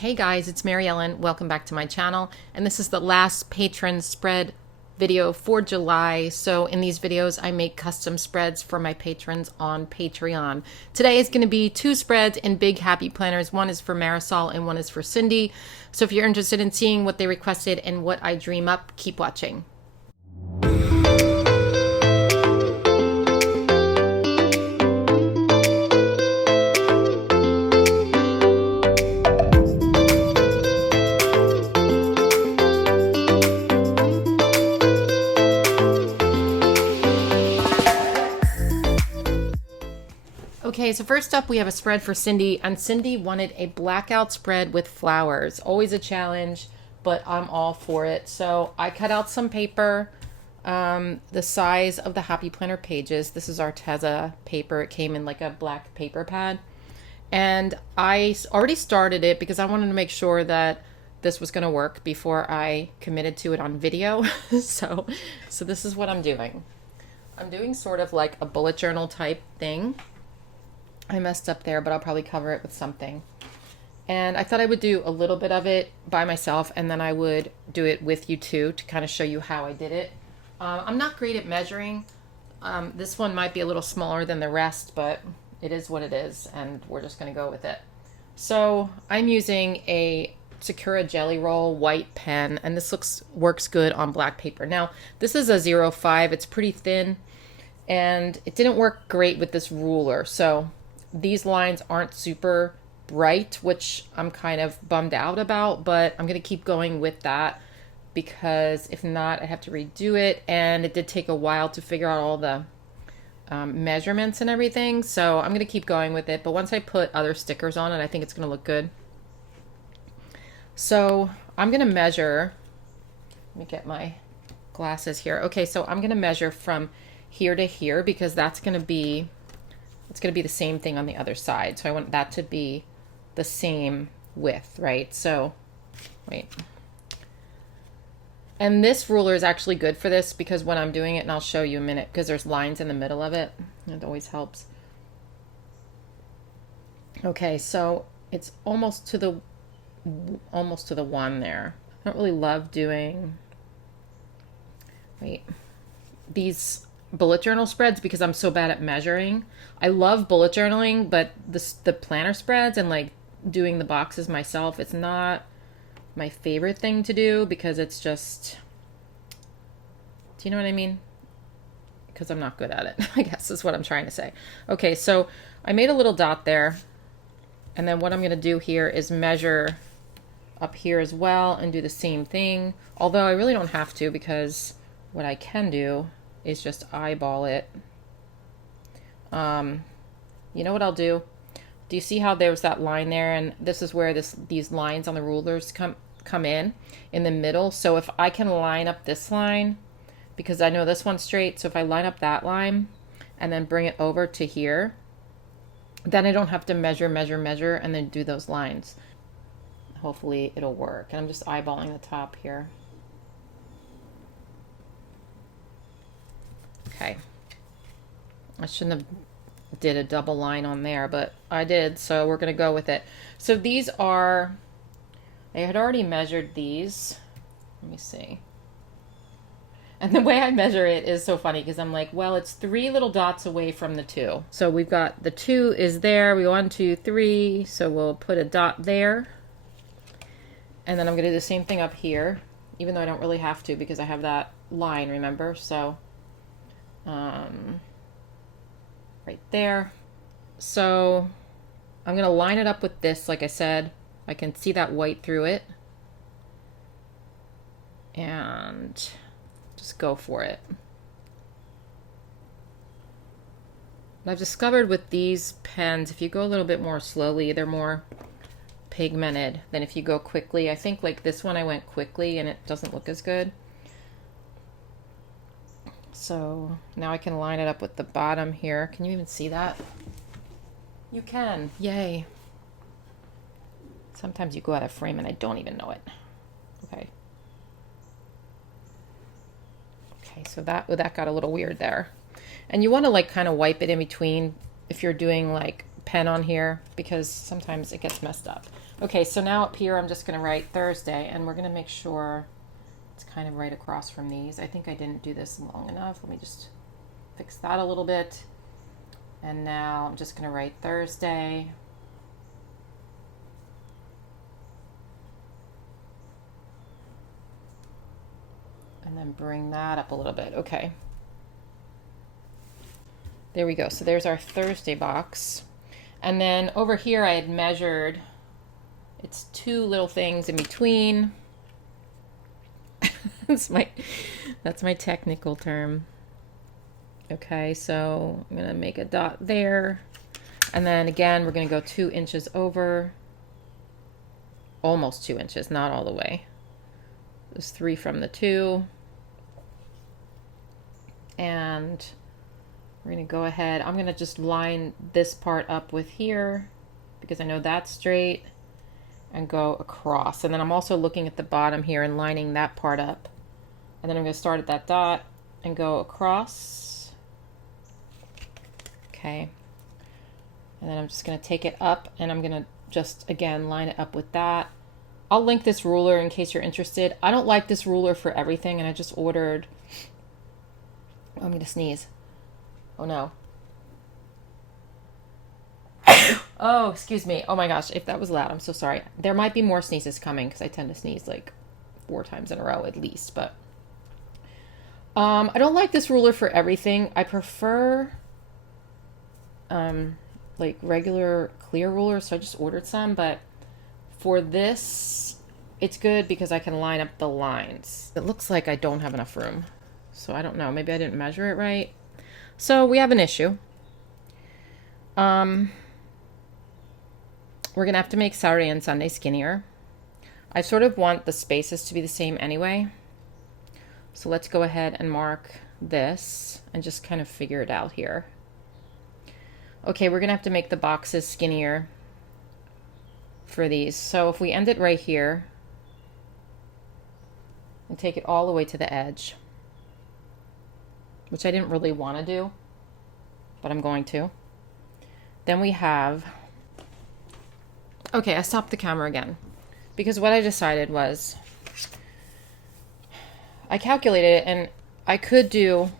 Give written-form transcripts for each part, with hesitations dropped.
Hey guys, it's Mary Ellen. Welcome back to my channel. And this is the last patron spread video for July. So in these videos, I make custom spreads for my patrons on Patreon. Today is going to be two spreads in big happy planners. One is for Marisol and one is for Cindi. So if you're interested in seeing what they requested and what I dream up, keep watching. Okay, so first up we have a spread for Cindi, and Cindi wanted a blackout spread with flowers. Always a challenge, but I'm all for it. So I cut out some paper, the size of the Happy Planner pages. This is Arteza paper. It came in like a black paper pad. And I already started it because I wanted to make sure that this was going to work before I committed to it on video. So this is what I'm doing. I'm doing sort of like a bullet journal type thing. I messed up there, but I'll probably cover it with something. And I thought I would do a little bit of it by myself, and then I would do it with you too to kind of show you how I did it. I'm not great at measuring. This one might be a little smaller than the rest, but it is what it is, and we're just going to go with it. So I'm using a Sakura Jelly Roll white pen, and this works good on black paper. Now, this is a 0.5. It's pretty thin, and it didn't work great with this ruler. So these lines aren't super bright, which I'm kind of bummed out about, but I'm going to keep going with that because if not, I have to redo it. And it did take a while to figure out all the measurements and everything. So I'm going to keep going with it. But once I put other stickers on it, I think it's going to look good. So I'm going to measure, let me get my glasses here. Okay, so I'm going to measure from here to here because it's going to be the same thing on the other side. So I want that to be the same width, right? So, wait. And this ruler is actually good for this because when I'm doing it, and I'll show you a minute, because there's lines in the middle of it. It always helps. Okay, so it's almost to the one there. I don't really love doing, these bullet journal spreads because I'm so bad at measuring. I love bullet journaling, but the planner spreads and like doing the boxes myself, it's not my favorite thing to do because it's just, do you know what I mean? Because I'm not good at it, I guess is what I'm trying to say. Okay, so I made a little dot there, and then what I'm going to do here is measure up here as well and do the same thing, although I really don't have to because what I can do is just eyeball it. You know what I'll do? Do you see how there's that line there, and this is where these lines on the rulers come in the middle? So if I can line up this line, because I know this one's straight, so if I line up that line and then bring it over to here, then I don't have to measure and then do those lines. Hopefully it'll work. And I'm just eyeballing the top here. Okay, I shouldn't have did a double line on there, but I did, so we're going to go with it. So these are, I had already measured these. Let me see. And the way I measure it is so funny because I'm like, well, it's 3 little dots away from the 2. So we've got the 2 is there. We 1, 2, 3. So we'll put a dot there. And then I'm going to do the same thing up here, even though I don't really have to because I have that line, remember? So right there. So I'm going to line it up with this. Like I said, I can see that white through it and just go for it. And I've discovered with these pens, if you go a little bit more slowly, they're more pigmented than if you go quickly. I think like this one I went quickly and it doesn't look as good. So now I can line it up with the bottom here. Can you even see that? You can. Yay. Sometimes you go out of frame and I don't even know it. Okay. Okay, so that got a little weird there. And you want to like kind of wipe it in between if you're doing like pen on here because sometimes it gets messed up. Okay, so now up here I'm just going to write Thursday, and we're going to make sure it's kind of right across from these. I think I didn't do this long enough. Let me just fix that a little bit. And now I'm just going to write Thursday. And then bring that up a little bit. Okay. There we go. So there's our Thursday box. And then over here I had measured, it's two little things in between. that's my technical term. Okay, so I'm gonna make a dot there. And then again, we're gonna go 2 inches over. Almost 2 inches, not all the way. There's 3 from the 2. And we're going to go ahead. I'm going to just line this part up with here because I know that's straight, and go across. And then I'm also looking at the bottom here and lining that part up. And then I'm going to start at that dot and go across. Okay. And then I'm just going to take it up, and I'm going to just, again, line it up with that. I'll link this ruler in case you're interested. I don't like this ruler for everything, and I just ordered... Oh, I'm going to sneeze. Oh, no. Oh, excuse me. Oh, my gosh. If that was loud, I'm so sorry. There might be more sneezes coming because I tend to sneeze like 4 times in a row at least. But I don't like this ruler for everything. I prefer like regular clear rulers, so I just ordered some. But for this, it's good because I can line up the lines. It looks like I don't have enough room. So I don't know. Maybe I didn't measure it right. So we have an issue. We're going to have to make Saturday and Sunday skinnier. I sort of want the spaces to be the same anyway. So let's go ahead and mark this and just kind of figure it out here. Okay, we're going to have to make the boxes skinnier for these. So if we end it right here and take it all the way to the edge, which I didn't really want to do, but I'm going to. Then we have, okay, I stopped the camera again because what I decided was I calculated it, and I could do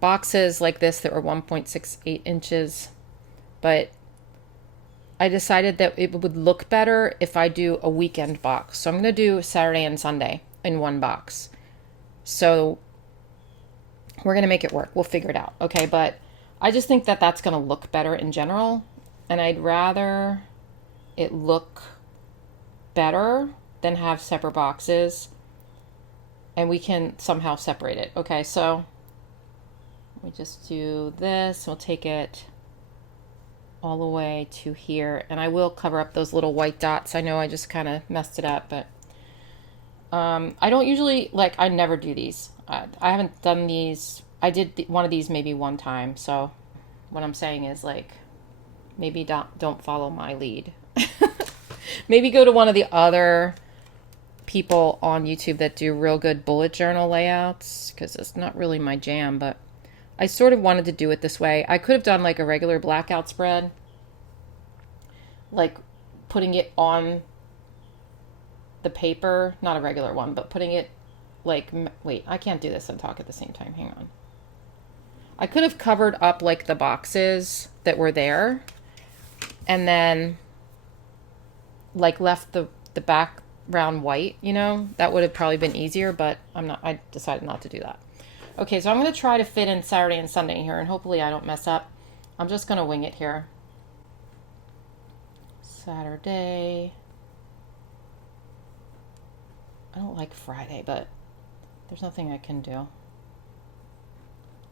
boxes like this that were 1.68 inches, but I decided that it would look better if I do a weekend box. So I'm going to do Saturday and Sunday in one box. So we're going to make it work. We'll figure it out. Okay. But I just think that that's going to look better in general. And I'd rather it look better than have separate boxes. And we can somehow separate it. Okay. So we just do this. We'll take it all the way to here. And I will cover up those little white dots. I know I just kind of messed it up, but I don't usually, I never do these. I haven't done these. I did one of these maybe one time. So what I'm saying is maybe don't follow my lead. Maybe go to one of the other people on YouTube that do real good bullet journal layouts, because it's not really my jam, but I sort of wanted to do it this way. I could have done a regular blackout spread, putting it on the paper, not a regular one, but putting it wait, I can't do this and talk at the same time. Hang on. I could have covered up the boxes that were there and then left the background white, that would have probably been easier, but I decided not to do that. Okay, so I'm going to try to fit in Saturday and Sunday here, and hopefully I don't mess up. I'm just going to wing it here. Saturday. I don't like Friday, but there's nothing I can do.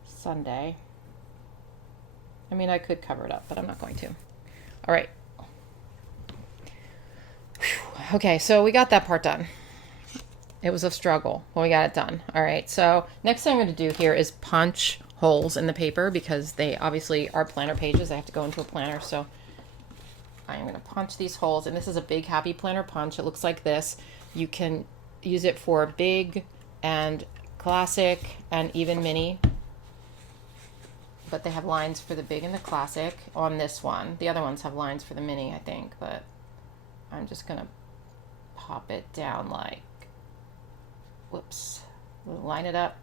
Sunday. I mean, I could cover it up, but I'm not going to. All right. Whew. Okay, so we got that part done. It was a struggle, but we got it done. All right, so next thing I'm going to do here is punch holes in the paper because they obviously are planner pages. I have to go into a planner, so I'm going to punch these holes. And this is a big happy planner punch. It looks like this. You can use it for big and classic and even mini. but they have lines for the big and the classic on this one. The other ones have lines for the mini, I think, but I'm just gonna pop it down like, whoops, we'll line it up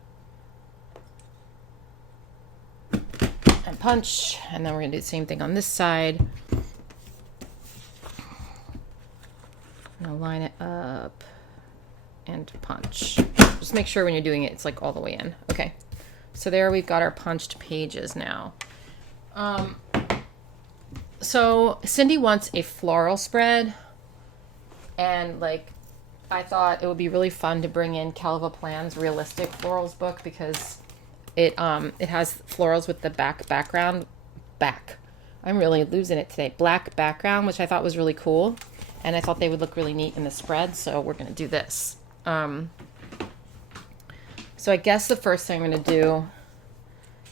and punch, and then we're gonna do the same thing on this side. I'm gonna line it up and punch. Just make sure when you're doing it, it's like all the way in. Okay, so there we've got our punched pages now. So Cindi wants a floral spread, and like I thought it would be really fun to bring in Calva Plan's realistic florals book, because it has florals with the background. I'm really losing it today. Black background, which I thought was really cool, and I thought they would look really neat in the spread. So we're gonna do this. So I guess the first thing I'm gonna do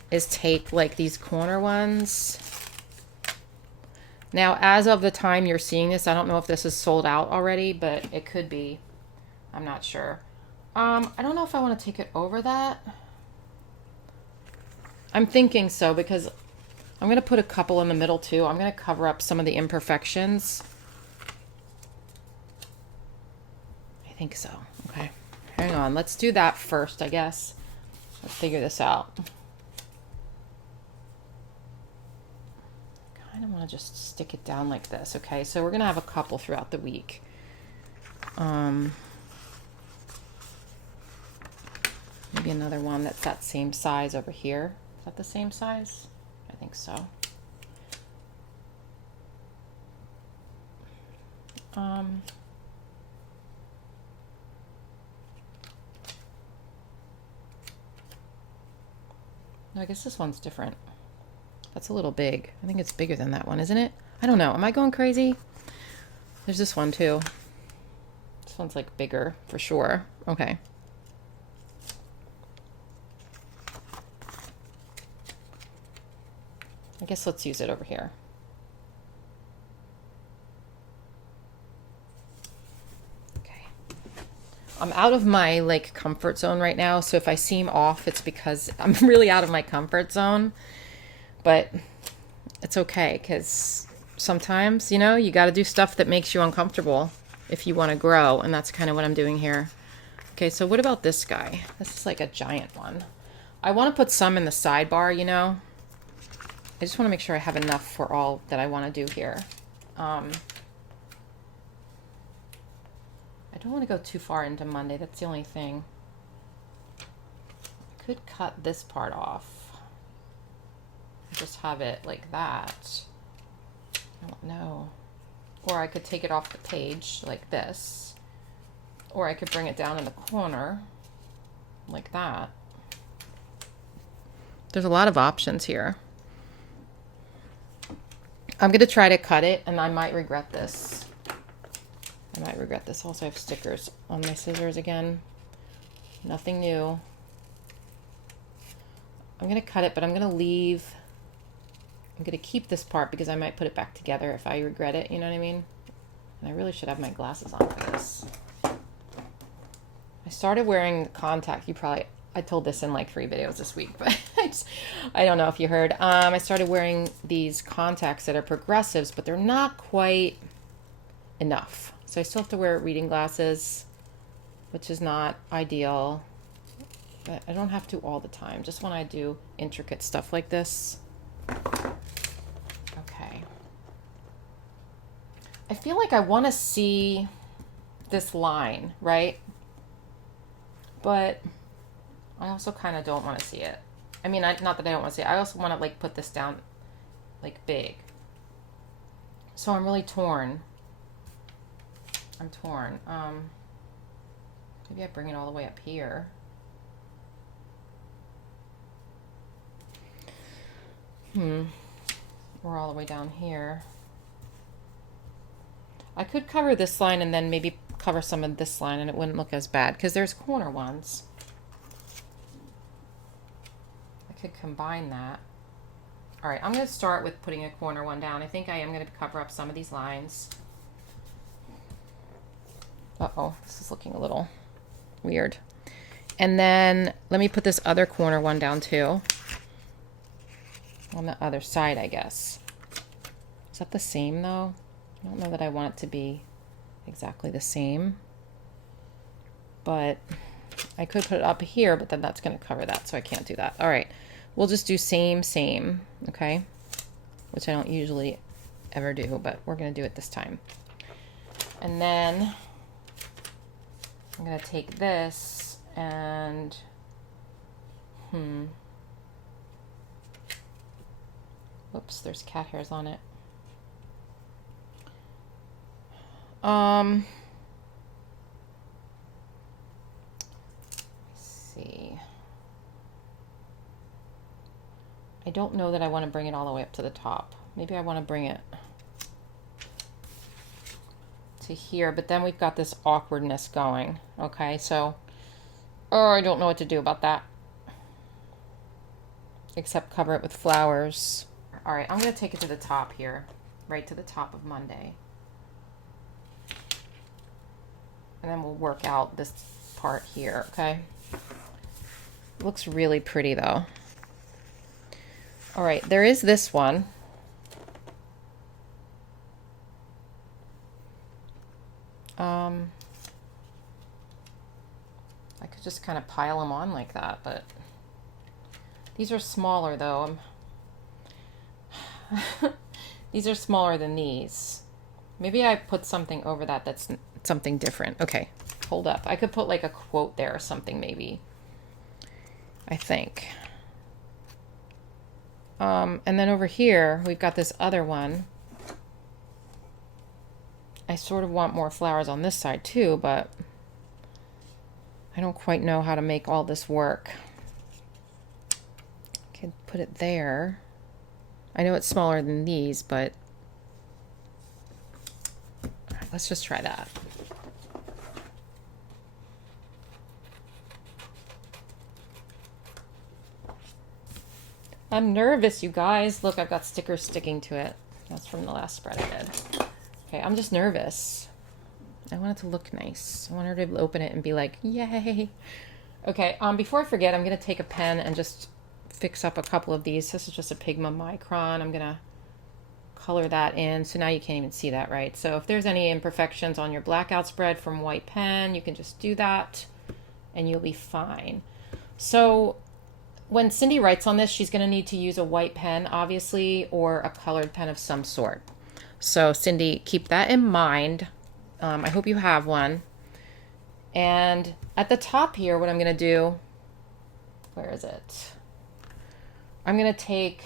is take like these corner ones. Now, as of the time you're seeing this, I don't know if this is sold out already, but it could be. I'm not sure. I don't know if I want to take it over that. I'm thinking so, because I'm going to put a couple in the middle too. I'm going to cover up some of the imperfections. I think so. Okay. Hang on. Let's do that first, I guess. Let's figure this out. I want to just stick it down like this. Okay, so we're gonna have a couple throughout the week. Maybe another one that's that same size over here. Is that the same size? I think so. No, I guess this one's different. That's a little big. I think it's bigger than that one, isn't it? I don't know. Am I going crazy? There's this one too. This one's like bigger for sure. Okay. I guess let's use it over here. Okay. I'm out of my like comfort zone right now, so if I seem off, it's because I'm really out of my comfort zone. But it's okay, because sometimes, you know, you got to do stuff that makes you uncomfortable if you want to grow. And that's kind of what I'm doing here. Okay, so what about this guy? This is like a giant one. I want to put some in the sidebar, you know. I just want to make sure I have enough for all that I want to do here. I don't want to go too far into Monday. That's the only thing. I could cut this part off. Just have it like that. I don't know. Or I could take it off the page like this. Or I could bring it down in the corner like that. There's a lot of options here. I'm going to try to cut it, and I might regret this. I might regret this. Also, I have stickers on my scissors again. Nothing new. I'm going to cut it, but I'm going to leave... I'm going to keep this part because I might put it back together if I regret it, you know what I mean? And I really should have my glasses on for this. I started wearing contact. I told this in like 3 videos this week, but I don't know if you heard. I started wearing these contacts that are progressives, but they're not quite enough. So I still have to wear reading glasses, which is not ideal. But I don't have to all the time, just when I do intricate stuff like this. Okay. I feel like I want to see this line, right? But I also kind of don't want to see it. I mean, not that I don't want to see it. I also want to like put this down like big. So I'm really torn. I'm torn. Maybe I bring it all the way up here. Or all the way down here. I could cover this line and then maybe cover some of this line, and it wouldn't look as bad because there's corner ones. I could combine that. All right, I'm going to start with putting a corner one down. I think I am going to cover up some of these lines. Uh-oh, this is looking a little weird. And then let me put this other corner one down too. on the other side, I guess. Is that the same though? I don't know that I want it to be exactly the same, but I could put it up here, but then that's going to cover that, so I can't do that. All right, we'll just do same, okay? Which I don't usually ever do, but we're going to do it this time. And then I'm going to take this and, whoops, there's cat hairs on it. Let's see. I don't know that I want to bring it all the way up to the top. Maybe I want to bring it to here, but then we've got this awkwardness going. Okay, so, I don't know what to do about that. Except cover it with flowers. All right, I'm going to take it to the top here, right to the top of Monday. And then we'll work out this part here, okay? It looks really pretty though. All right, there is this one. I could just kind of pile them on like that, but these are smaller though. These are smaller than these. Maybe I put something over that that's something different. Okay, hold up. I could put like a quote there or something maybe. I think. And then over here, we've got this other one. I sort of want more flowers on this side too, but I don't quite know how to make all this work. I could put it there. I know it's smaller than these, but let's just try that. I'm nervous, you guys. Look, I've got stickers sticking to it. That's from the last spread I did. Okay, I'm just nervous. I want it to look nice. I want her to open it and be like, yay. Okay, before I forget, I'm going to take a pen and just fix up a couple of these. This is just a Pigma Micron. I'm going to color that in. So now you can't even see that, right? So if there's any imperfections on your blackout spread from white pen, you can just do that and you'll be fine. So when Cindi writes on this, she's going to need to use a white pen, obviously, or a colored pen of some sort. So Cindi, keep that in mind. I hope you have one. And at the top here, what I'm going to do, where is it? I'm going to take,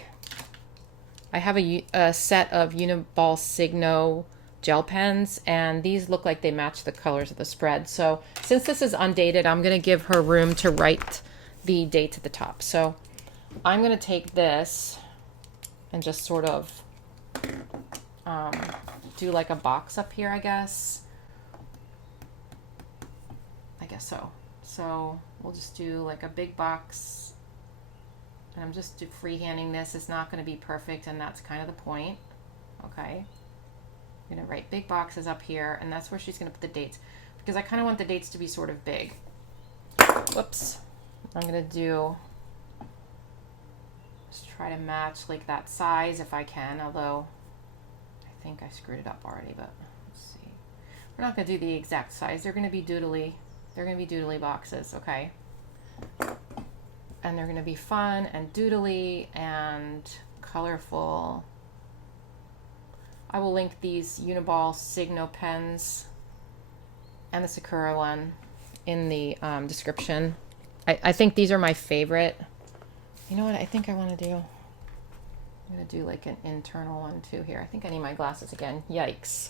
I have a set of Uniball Signo gel pens, and these look like they match the colors of the spread. So since this is undated, I'm going to give her room to write the date at the top. So I'm going to take this and just sort of do like a box up here, I guess so. So we'll just do like a big box, and I'm just freehanding this. It's not going to be perfect, and that's kind of the point. Okay, I'm going to write big boxes up here, and that's where she's going to put the dates, because I kind of want the dates to be sort of big. Whoops. I'm going to just try to match like that size if I can, although I think I screwed it up already, but let's see. We're not going to do the exact size. They're going to be doodly. They're going to be doodly boxes, okay? And they're going to be fun and doodly and colorful. I will link these Uniball Signo pens and the Sakura one in the description. I think these are my favorite. You know what I think I want to do? I'm going to do like an internal one too here. I think I need my glasses again. Yikes.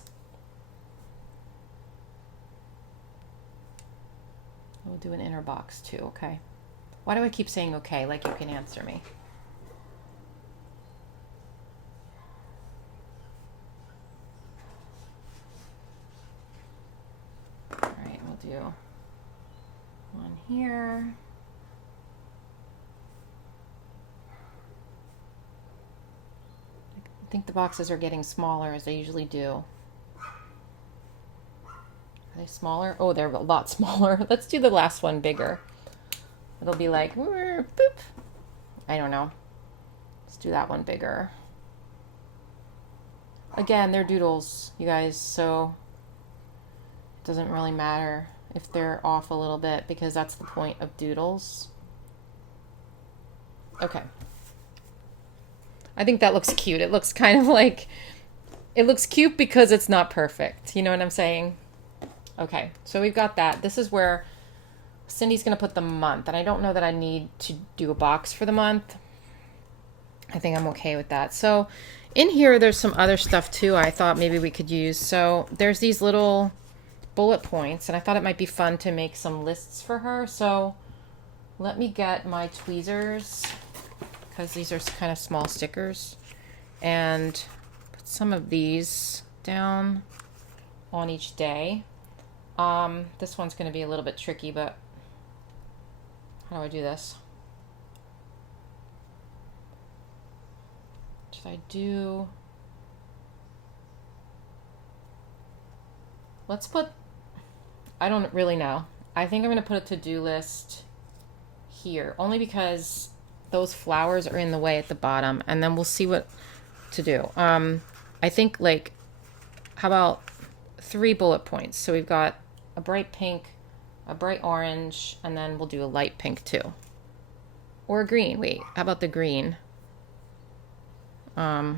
We'll do an inner box too, okay? Why do I keep saying okay, like you can answer me? All right, we'll do one here. I think the boxes are getting smaller as they usually do. Are they smaller? Oh, they're a lot smaller. Let's do the last one bigger. It'll be like, boop. I don't know. Let's do that one bigger. Again, they're doodles, you guys, so it doesn't really matter if they're off a little bit because that's the point of doodles. Okay. I think that looks cute. It looks kind of like, it looks cute because it's not perfect. You know what I'm saying? Okay, so we've got that. This is where Cindy's going to put the month, and I don't know that I need to do a box for the month. I think I'm okay with that. So in here, there's some other stuff too I thought maybe we could use. So there's these little bullet points, and I thought it might be fun to make some lists for her. So let me get my tweezers, because these are kind of small stickers, and put some of these down on each day. This one's going to be a little bit tricky, but how do I do this? Should I do... Let's put... I don't really know. I think I'm going to put a to-do list here, only because those flowers are in the way at the bottom, and then we'll see what to do. I think, like, how about 3 bullet points? So we've got a bright pink, a bright orange, and then we'll do a light pink too. Or a green. Wait, how about the green? I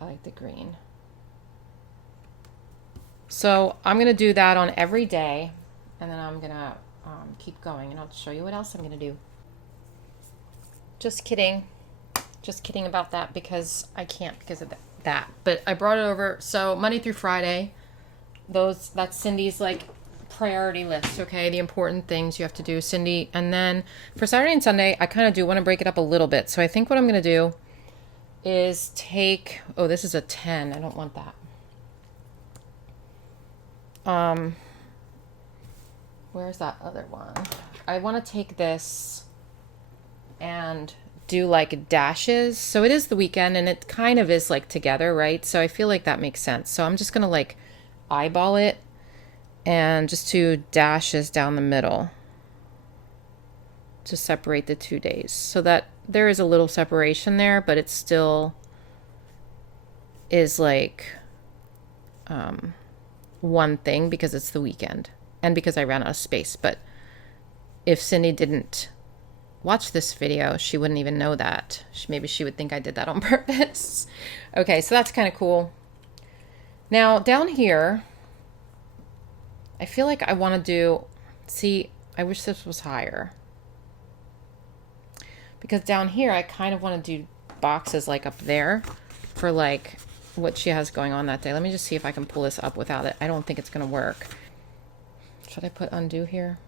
like the green. So I'm going to do that on every day, and then I'm going to keep going, and I'll show you what else I'm going to do. Just kidding. Just kidding about that because I can't because of that. But I brought it over. So Monday through Friday, that's Cindy's like priority list, okay? The important things you have to do, Cindi. And then for Saturday and Sunday, I kind of do want to break it up a little bit. So I think what I'm going to do is take, oh, this is a 10. I don't want that. Where's that other one? I want to take this and do like dashes. So it is the weekend and it kind of is like together, right? So I feel like that makes sense. So I'm just going to like eyeball it and just do dashes down the middle to separate the 2 days so that there is a little separation there, but it still is like one thing because it's the weekend and because I ran out of space. But if Cindi didn't watch this video, she wouldn't even know that. Maybe she would think I did that on purpose. Okay, so that's kind of cool. Now down here, I feel like I want to do, see, I wish this was higher. Because down here, I kind of want to do boxes like up there for like what she has going on that day. Let me just see if I can pull this up without it. I don't think it's going to work. Should I put undo here?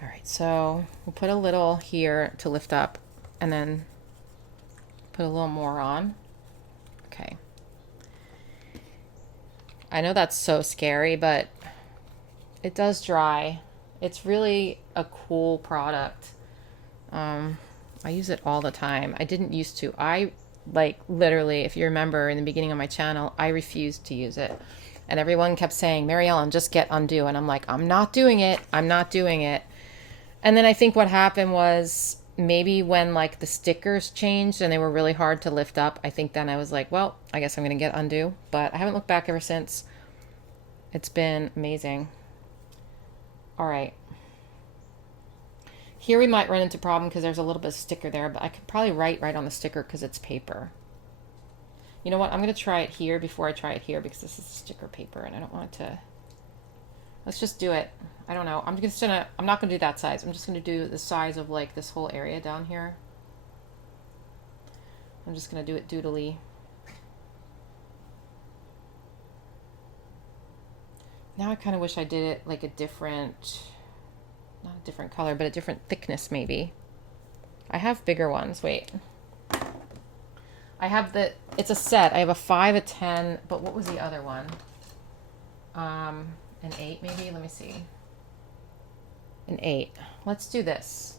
All right, so we'll put a little here to lift up and then put a little more on. Okay. I know that's so scary, but it does dry. It's really a cool product. I use it all the time. I didn't used to. I like literally, if you remember in the beginning of my channel, I refused to use it. And everyone kept saying, Mary Ellen, just get undo. And I'm like, I'm not doing it. I'm not doing it. And then I think what happened was maybe when like the stickers changed and they were really hard to lift up, I think then I was like, well, I guess I'm going to get undo. But I haven't looked back ever since. It's been amazing. All right. Here we might run into a problem because there's a little bit of sticker there, but I could probably write right on the sticker because it's paper. You know what? I'm going to try it here before I try it here because this is sticker paper and I don't want it to... Let's just do it. I don't know. I'm not going to do that size. I'm just going to do the size of like this whole area down here. I'm just going to do it doodly. Now I kind of wish I did it like a different... Not a different color, but a different thickness maybe. I have bigger ones. Wait. I have the... It's a set. I have a 5, a 10, but what was the other one? An 8 maybe? Let me see. An 8. Let's do this.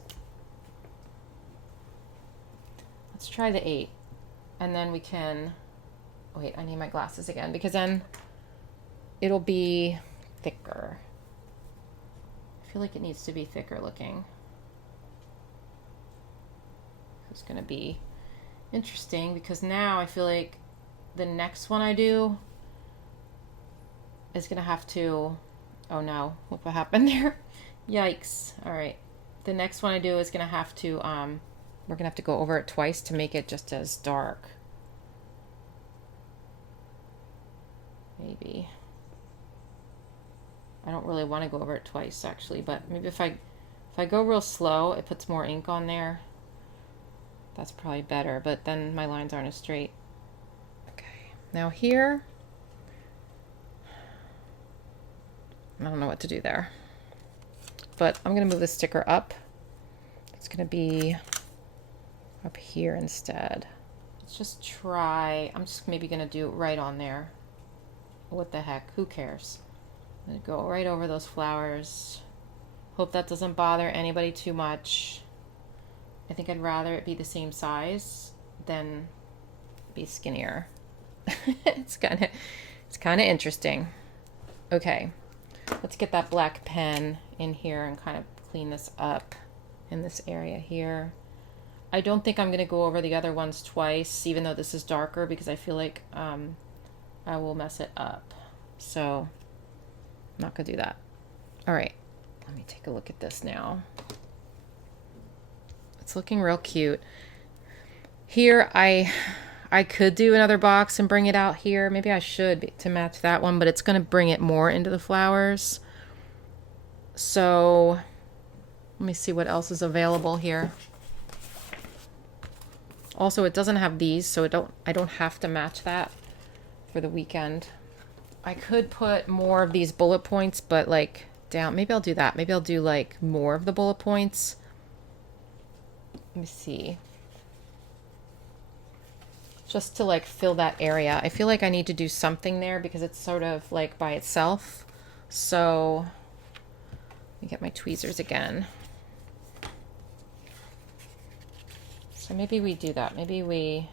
Let's try the 8. And then we can... Wait, I need my glasses again because then it'll be thicker. feel like it needs to be thicker looking. It's going to be interesting because now I feel like the next one I do is going to have to, oh no, look what happened there. Yikes. All right. The next one I do is going to have to, we're going to have to go over it twice to make it just as dark. Maybe. I don't really want to go over it twice actually, but maybe if I go real slow, it puts more ink on there. That's probably better, but then my lines aren't as straight. Okay, now here, I don't know what to do there, but I'm gonna move the sticker up. It's gonna be up here instead. Let's just try, I'm just maybe gonna do it right on there. What the heck, who cares? I'm gonna go right over those flowers. Hope that doesn't bother anybody too much. I think I'd rather it be the same size than be skinnier. It's kind of interesting. Okay, let's get that black pen in here and kind of clean this up in this area here. I don't think I'm going to go over the other ones twice, even though this is darker, because I feel like I will mess it up. So I'm not going to do that. All right, let me take a look at this now. It's looking real cute. Here, I could do another box and bring it out here. Maybe I should to match that one, but it's going to bring it more into the flowers. So let me see what else is available here. Also, it doesn't have these, so I don't have to match that for the weekend. I could put more of these bullet points, but like down. Maybe I'll do that. Maybe I'll do like more of the bullet points. Let me see. Just to like fill that area. I feel like I need to do something there because it's sort of like by itself. So let me get my tweezers again. So maybe we do that. Maybe we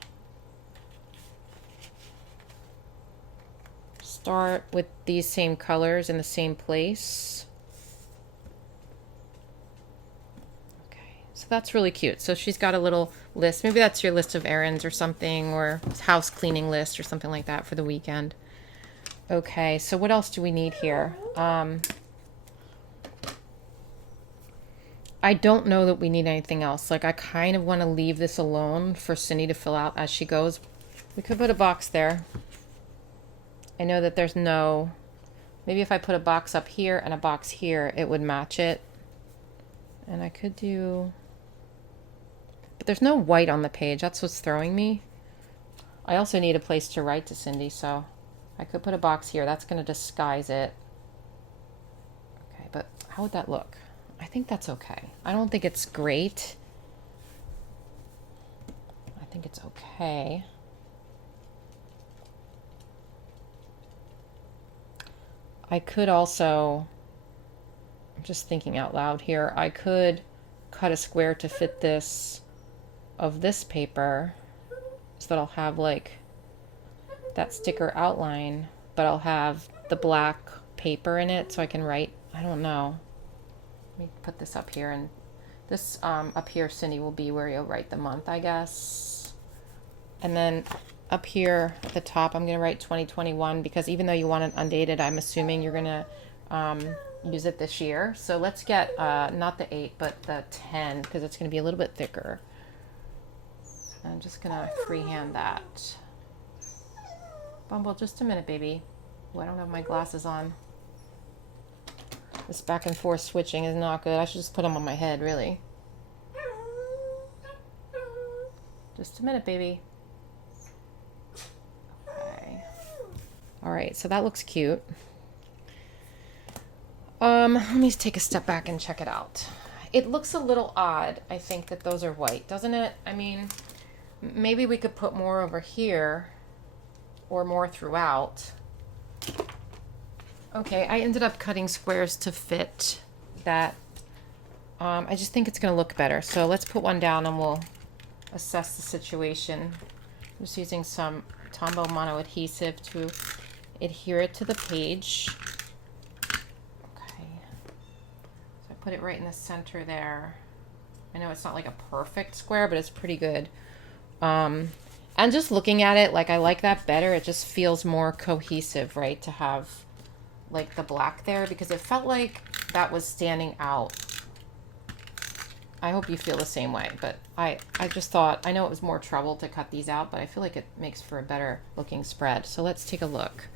start with these same colors in the same place. So that's really cute. So she's got a little list. Maybe that's your list of errands or something, or house cleaning list or something like that for the weekend. Okay, so what else do we need here? I don't know that we need anything else. Like, I kind of want to leave this alone for Cindi to fill out as she goes. We could put a box there. I know that there's no... Maybe if I put a box up here and a box here, it would match it. And I could do... But there's no white on the page. That's what's throwing me. I also need a place to write to Cindi, so I could put a box here. That's going to disguise it. Okay, but how would that look? I think that's okay. I don't think it's great. I think it's okay. I could also... I'm just thinking out loud here. I could cut a square to fit this of this paper so that I'll have like that sticker outline, but I'll have the black paper in it so I can write. I don't know. Let me put this up here, and this up here, Cindi, will be where you'll write the month, I guess. And then up here at the top, I'm going to write 2021 because even though you want it undated, I'm assuming you're going to use it this year. So let's get not the 8 but the 10 because it's going to be a little bit thicker. I'm just going to freehand that. Bumble, just a minute, baby. Oh, I don't have my glasses on. This back and forth switching is not good. I should just put them on my head, really. Just a minute, baby. Okay. All right, so that looks cute. Let me take a step back and check it out. It looks a little odd, I think, that those are white, doesn't it? I mean, maybe we could put more over here or more throughout. Okay, I ended up cutting squares to fit that. I just think it's going to look better. So let's put one down and we'll assess the situation. I'm just using some Tombow mono adhesive to adhere it to the page. Okay, so I put it right in the center there. I know it's not like a perfect square, but it's pretty good. And just looking at it, like I like that better. It just feels more cohesive, right? To have like the black there, because it felt like that was standing out. I hope you feel the same way, but I just thought, I know it was more trouble to cut these out, but I feel like it makes for a better looking spread. So let's take a look.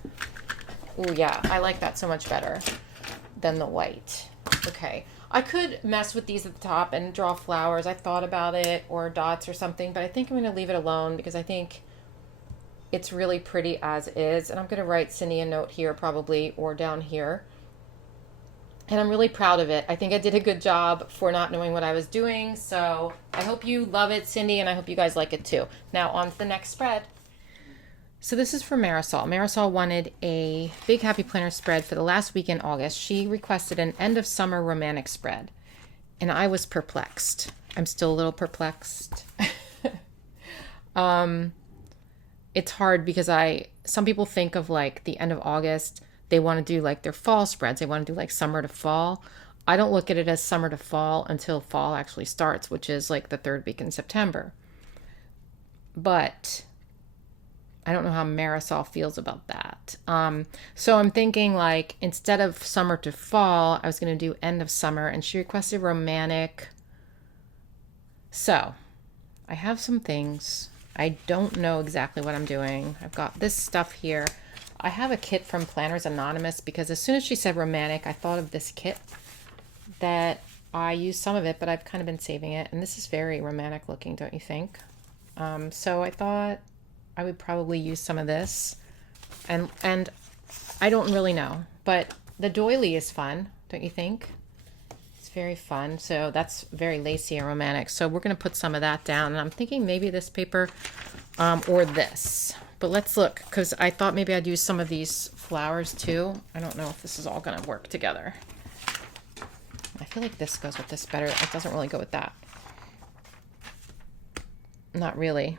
Oh yeah, I like that so much better than the white. Okay, I could mess with these at the top and draw flowers. I thought about it, or dots or something, but I think I'm going to leave it alone because I think it's really pretty as is. And I'm going to write Cindi a note here probably, or down here. And I'm really proud of it. I think I did a good job for not knowing what I was doing. So I hope you love it, Cindi, and I hope you guys like it too. Now on to the next spread. So this is for Marisol. Marisol wanted a big happy planner spread for the last week in August. She requested an end of summer romantic spread. And I was perplexed. I'm still a little perplexed. It's hard because some people think of like the end of August, they want to do like their fall spreads. They want to do like summer to fall. I don't look at it as summer to fall until fall actually starts, which is like the third week in September. But I don't know how Marisol feels about that. So I'm thinking like instead of summer to fall, I was going to do end of summer, and she requested romantic. So I have some things. I don't know exactly what I'm doing. I've got this stuff here. I have a kit from Planners Anonymous because as soon as she said romantic, I thought of this kit that I used some of it, but I've kind of been saving it. And this is very romantic looking, don't you think? So I thought I would probably use some of this. And I don't really know, but the doily is fun, don't you think? It's very fun. So that's very lacy and romantic. So we're going to put some of that down. And I'm thinking maybe this paper or this. But let's look, because I thought maybe I'd use some of these flowers too. I don't know if this is all going to work together. I feel like this goes with this better. It doesn't really go with that. Not really.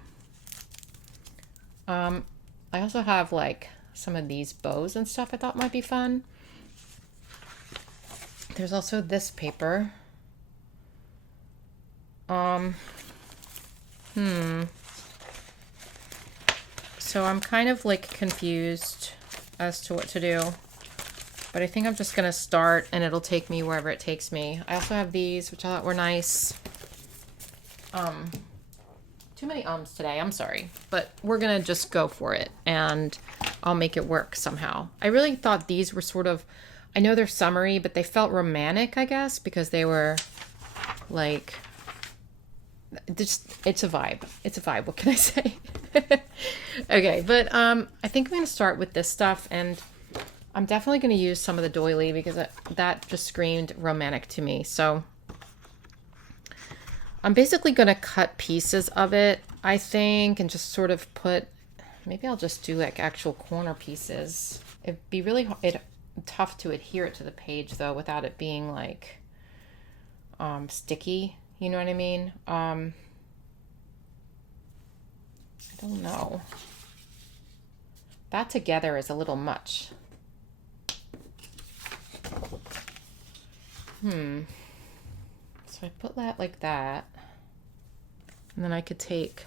I also have like some of these bows and stuff I thought might be fun. There's also this paper. So I'm kind of like confused as to what to do, but I think I'm just going to start and it'll take me wherever it takes me. I also have these, which I thought were nice. Too many ums today, I'm sorry, but we're going to just go for it and I'll make it work somehow. I really thought these were sort of, I know they're summery, but they felt romantic, I guess, because they were like, it's a vibe. It's a vibe. What can I say? Okay, but I think I'm going to start with this stuff, and I'm definitely going to use some of the doily because that just screamed romantic to me. So I'm basically going to cut pieces of it, I think, and just sort of put, maybe I'll just do like actual corner pieces. It'd be really tough to adhere it to the page though without it being like sticky. You know what I mean? I don't know. That together is a little much. So I put that like that. And then I could take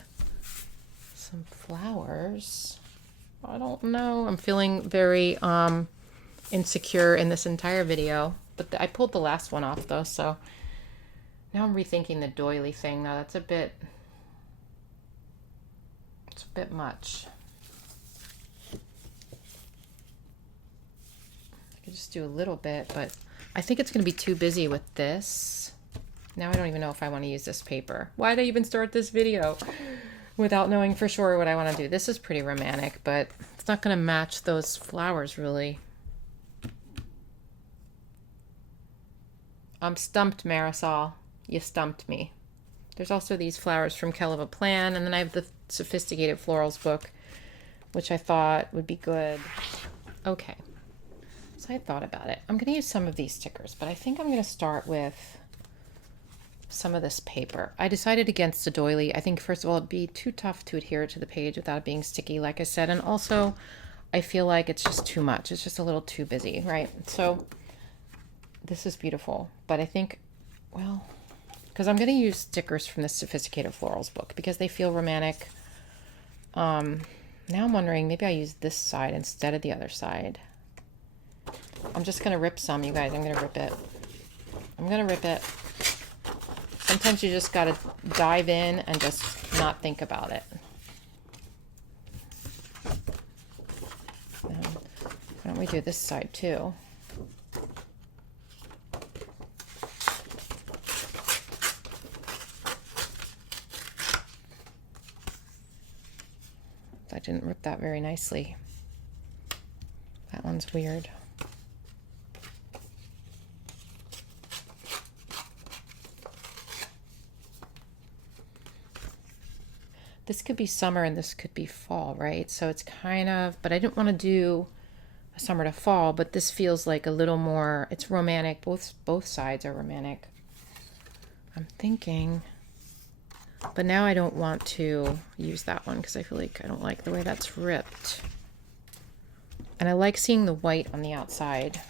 some flowers. I don't know. I'm feeling very insecure in this entire video. But I pulled the last one off though, so now I'm rethinking the doily thing. Now that's it's a bit much. I could just do a little bit, but I think it's going to be too busy with this. Now I don't even know if I want to use this paper. Why did I even start this video without knowing for sure what I want to do? This is pretty romantic, but it's not going to match those flowers really. I'm stumped, Marisol. You stumped me. There's also these flowers from Keleva Plan, and then I have the Sophisticated Florals book, which I thought would be good. Okay, so I thought about it. I'm going to use some of these stickers, but I think I'm going to start with some of this paper. I decided against the doily. I think, first of all, it'd be too tough to adhere to the page without it being sticky, like I said, and also I feel like it's just too much. It's just a little too busy, right? So this is beautiful, but I think because I'm going to use stickers from the Sophisticated Florals book because they feel romantic. Now I'm wondering, maybe I use this side instead of the other side. I'm just going to rip some, you guys. I'm going to rip it. I'm going to rip it. Sometimes you just got to dive in and just not think about it. And why don't we do this side too? I didn't rip that very nicely. That one's weird. This could be summer and this could be fall, right? So it's kind of, but I didn't want to do a summer to fall, but this feels like a little more, it's romantic. Both sides are romantic. I'm thinking, but now I don't want to use that one because I feel like I don't like the way that's ripped. And I like seeing the white on the outside.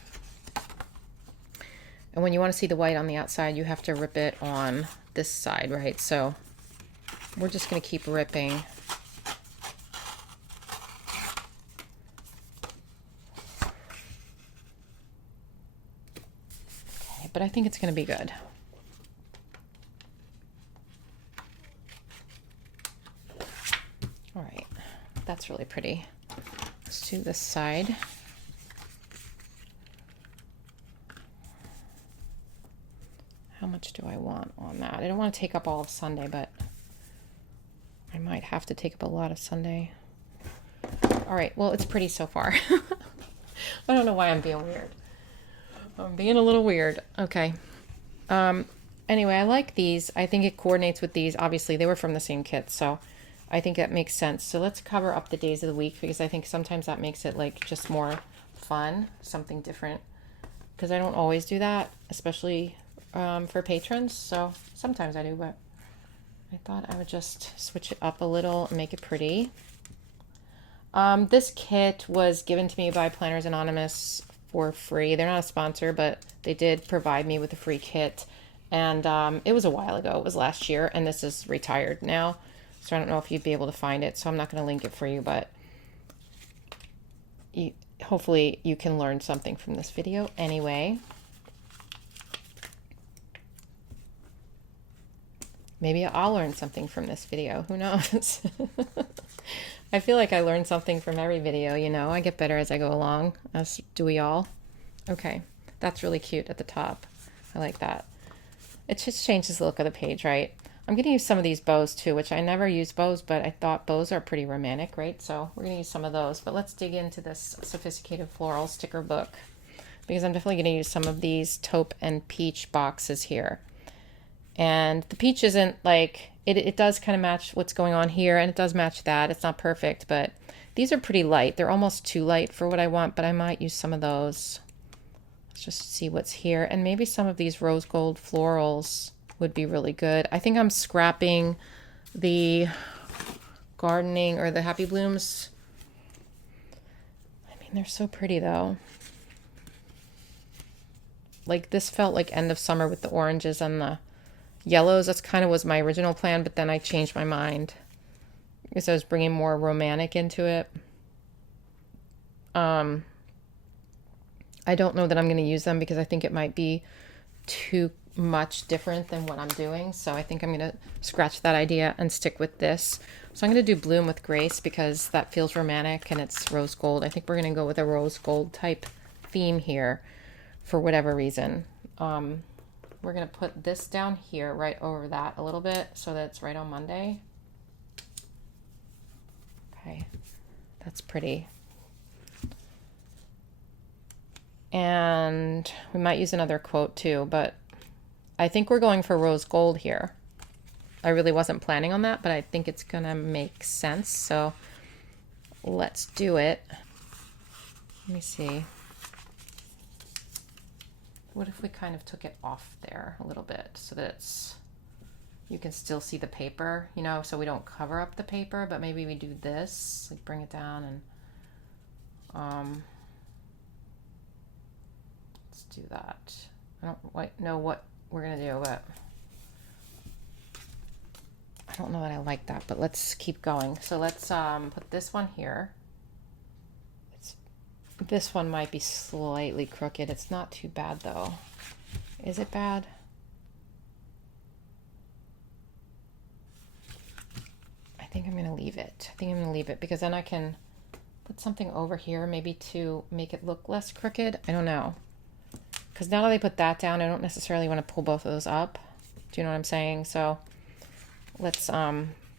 And when you want to see the white on the outside, you have to rip it on this side, right? So we're just going to keep ripping. Okay, but I think it's going to be good. All right, that's really pretty. Let's do this side. How much do I want on that? I don't want to take up all of Sunday, but I might have to take up a lot of Sunday. All right, well, it's pretty so far. I don't know why I'm being weird. I'm being a little weird. Okay. Anyway, I like these. I think it coordinates with these. Obviously, they were from the same kit, so I think that makes sense. So let's cover up the days of the week because I think sometimes that makes it like just more fun, something different. Because I don't always do that, especially for patrons. So sometimes I do, but I thought I would just switch it up a little and make it pretty. This kit was given to me by Planners Anonymous for free. They're not a sponsor, but they did provide me with a free kit. And it was a while ago. It was last year, and this is retired now. So I don't know if you'd be able to find it. So I'm not going to link it for you, but hopefully you can learn something from this video anyway. Maybe I'll learn something from this video. Who knows? I feel like I learn something from every video, you know. I get better as I go along, as do we all. Okay, that's really cute at the top. I like that. It just changes the look of the page, right? I'm going to use some of these bows too, which I never use bows, but I thought bows are pretty romantic, right? So we're going to use some of those. But let's dig into this Sophisticated Floral sticker book because I'm definitely going to use some of these taupe and peach boxes here. And the peach isn't like, it does kind of match what's going on here, and it does match that. It's not perfect, but these are pretty light. They're almost too light for what I want, but I might use some of those. Let's just see what's here. And maybe some of these rose gold florals would be really good. I think I'm scrapping the gardening or the happy blooms. I mean, they're so pretty though. Like this felt like end of summer with the oranges and the yellows. That's kind of was my original plan, but then I changed my mind because I was bringing more romantic into it. I don't know that I'm going to use them because I think it might be too much different than what I'm doing. So I think I'm going to scratch that idea and stick with this. So I'm going to do Bloom with Grace because that feels romantic and it's rose gold. I think we're going to go with a rose gold type theme here for whatever reason. We're going to put this down here right over that a little bit so that it's right on Monday. Okay, that's pretty. And we might use another quote too, but I think we're going for rose gold here. I really wasn't planning on that, but I think it's going to make sense. So let's do it. Let me see. What if we kind of took it off there a little bit so that it's, you can still see the paper, you know, so we don't cover up the paper, but maybe we do this, like bring it down and let's do that. I don't quite know what we're going to do, but I don't know that I like that, but let's keep going. So let's put this one here. This one might be slightly crooked. It's not too bad though. Is it bad? I think I'm going to leave it. I think I'm going to leave it because then I can put something over here maybe to make it look less crooked. I don't know. Because now that I put that down, I don't necessarily want to pull both of those up. Do you know what I'm saying? So let's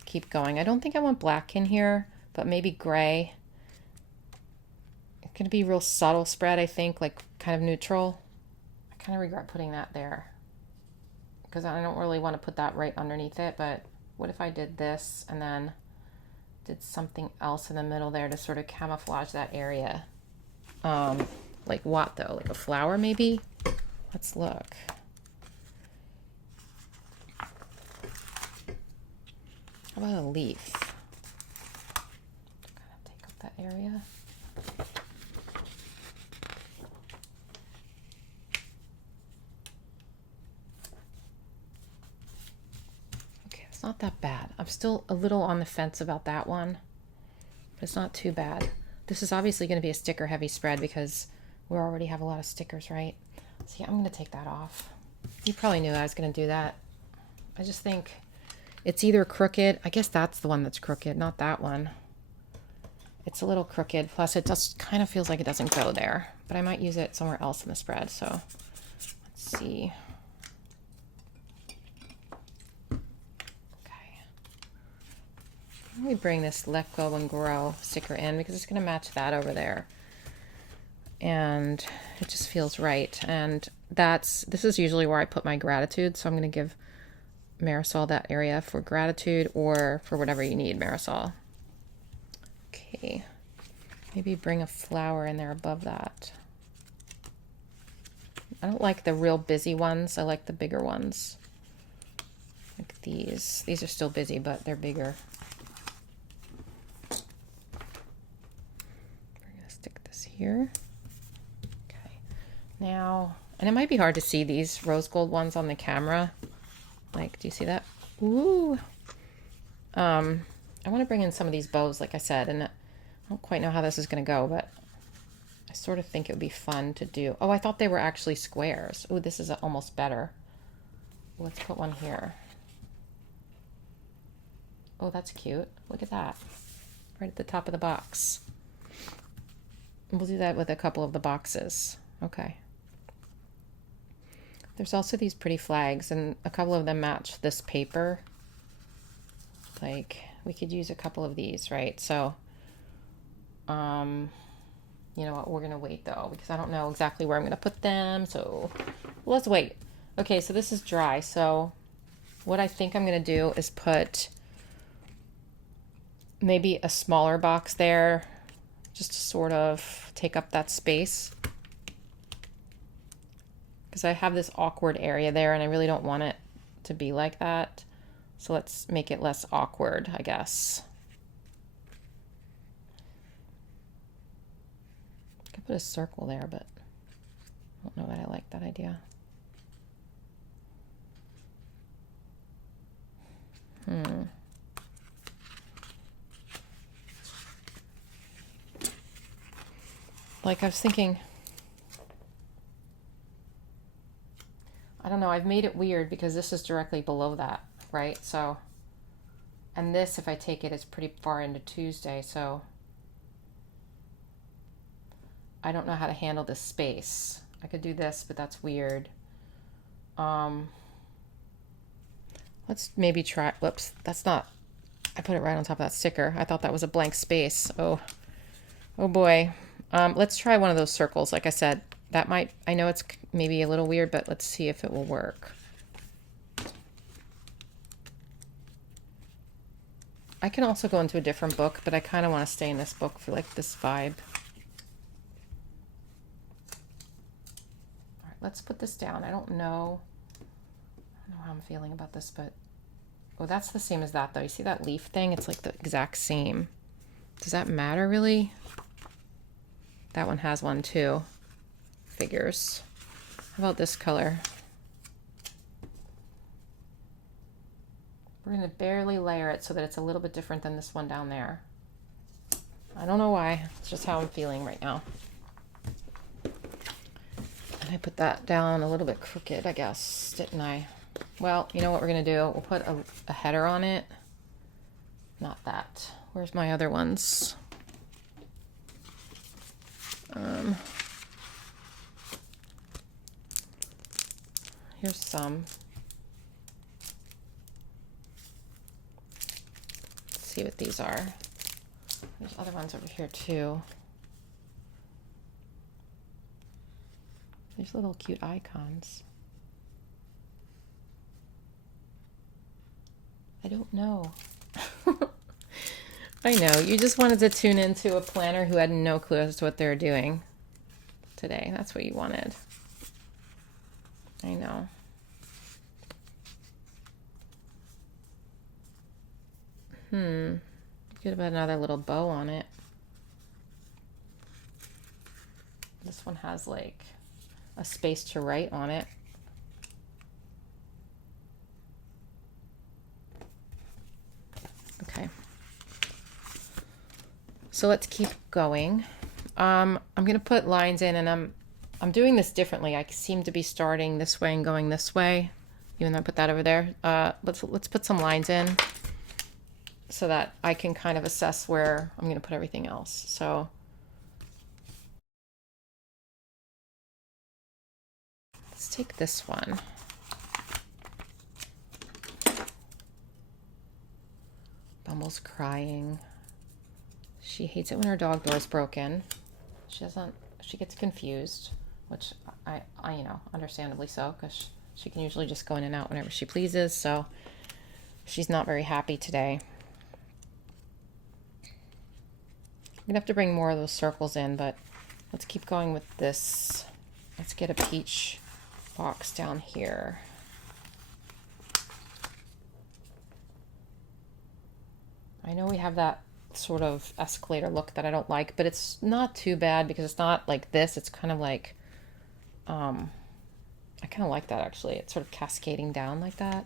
keep going. I don't think I want black in here, but maybe gray. It's going to be real subtle spread, I think, like kind of neutral. I kind of regret putting that there because I don't really want to put that right underneath it, but what if I did this and then did something else in the middle there to sort of camouflage that area? Like what though? Like a flower maybe? Let's look. How about a leaf? Kind of take up that area. Okay, it's not that bad. I'm still a little on the fence about that one, but it's not too bad. This is obviously going to be a sticker heavy spread because we already have a lot of stickers, right? So yeah, I'm going to take that off. You probably knew I was going to do that. I just think it's either crooked. I guess that's the one that's crooked, not that one. It's a little crooked. Plus it just kind of feels like it doesn't go there, but I might use it somewhere else in the spread. So let's see. Okay. Let me bring this Let Go and Grow sticker in because it's going to match that over there. And it just feels right. And this is usually where I put my gratitude. So I'm going to give Marisol that area for gratitude or for whatever you need, Marisol. Okay. Maybe bring a flower in there above that. I don't like the real busy ones. I like the bigger ones. Like these. These are still busy, but they're bigger. We're going to stick this here. Now, and it might be hard to see these rose gold ones on the camera. Like, do you see that? Ooh. I want to bring in some of these bows, like I said, and I don't quite know how this is going to go, but I sort of think it would be fun to do. Oh, I thought they were actually squares. Oh, this is almost better. Let's put one here. Oh, that's cute. Look at that. Right at the top of the box. We'll do that with a couple of the boxes. Okay. There's also these pretty flags, and a couple of them match this paper. Like, we could use a couple of these, right? So, you know what? We're going to wait, though, because I don't know exactly where I'm going to put them. So, let's wait. Okay, so this is dry. So, what I think I'm going to do is put maybe a smaller box there, just to sort of take up that space. Because I have this awkward area there and I really don't want it to be like that. So let's make it less awkward, I guess. I could put a circle there, but I don't know that I like that idea. Like I was thinking, I don't know, I've made it weird because this is directly below that, right? So, and this, if I take it, is pretty far into Tuesday, so I don't know how to handle this space. I could do this, but that's weird. Let's maybe try, whoops, that's not, I put it right on top of that sticker. I thought that was a blank space. Oh boy. Let's try one of those circles. Like I said, that might, I know it's maybe a little weird, but let's see if it will work. I can also go into a different book, but I kind of want to stay in this book for like this vibe. All right, let's put this down. I don't know how I'm feeling about this, but oh, that's the same as that though. You see that leaf thing? It's like the exact same. Does that matter really? That one has one too. Figures. How about this color? We're going to barely layer it so that it's a little bit different than this one down there. I don't know why. It's just how I'm feeling right now. And I put that down a little bit crooked, I guess, didn't I? Well, you know what we're going to do? We'll put a header on it. Not that. Where's my other ones? Here's some. Let's see what these are. There's other ones over here too. There's little cute icons. I don't know. I know, you just wanted to tune into a planner who had no clue as to what they were doing today. That's what you wanted. I know. Could have another little bow on it. This one has like a space to write on it. Okay. So let's keep going. I'm gonna put lines in, and I'm doing this differently. I seem to be starting this way and going this way, even though I put that over there. Let's put some lines in so that I can kind of assess where I'm gonna put everything else. So let's take this one. Bumble's crying. She hates it when her dog door is broken. She gets confused, which I you know, understandably so, because she can usually just go in and out whenever she pleases, so she's not very happy today. I'm gonna have to bring more of those circles in, but let's keep going with this. Let's get a peach box down here. I know we have that sort of escalator look that I don't like, but it's not too bad because it's not like this. It's kind of like, I kind of like that actually. It's sort of cascading down like that.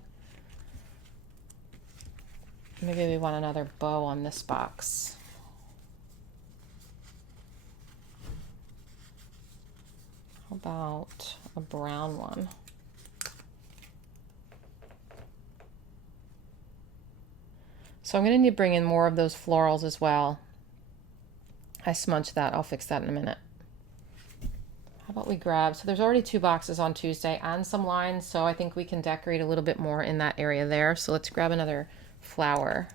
Maybe we want another bow on this box. How about a brown one? So I'm going to need to bring in more of those florals as well. I smudged that. I'll fix that in a minute. How about we grab, so there's already 2 boxes on Tuesday and some lines, so I think we can decorate a little bit more in that area there. So let's grab another flower.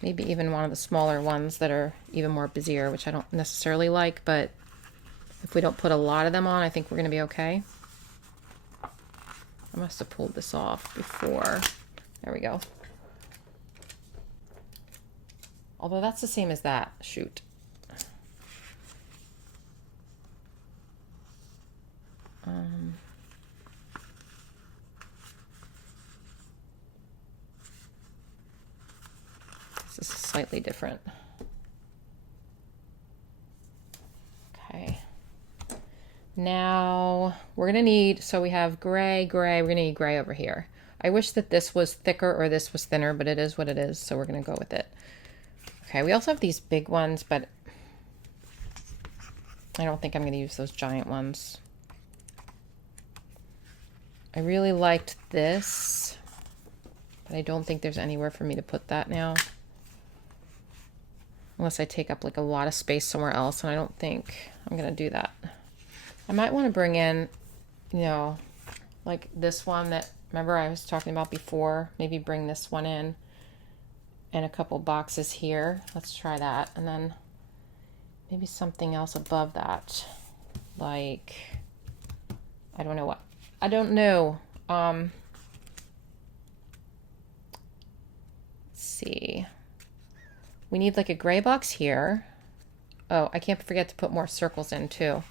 Maybe even one of the smaller ones that are even more busier, which I don't necessarily like, but if we don't put a lot of them on, I think we're going to be okay. I must have pulled this off before. There we go. Although that's the same as that. Shoot. This is slightly different. Okay. Now we're going to need, so we have gray, we're going to need gray over here. I wish that this was thicker or this was thinner, but it is what it is, so we're going to go with it. Okay, we also have these big ones, but I don't think I'm going to use those giant ones. I really liked this, but I don't think there's anywhere for me to put that now. Unless I take up like a lot of space somewhere else, and I don't think I'm going to do that. I might want to bring in, you know, like this one that, remember I was talking about before, maybe bring this one in and a couple boxes here. Let's try that. And then maybe something else above that. Like, I don't know what. I don't know. Let's see. We need like a gray box here. Oh, I can't forget to put more circles in too.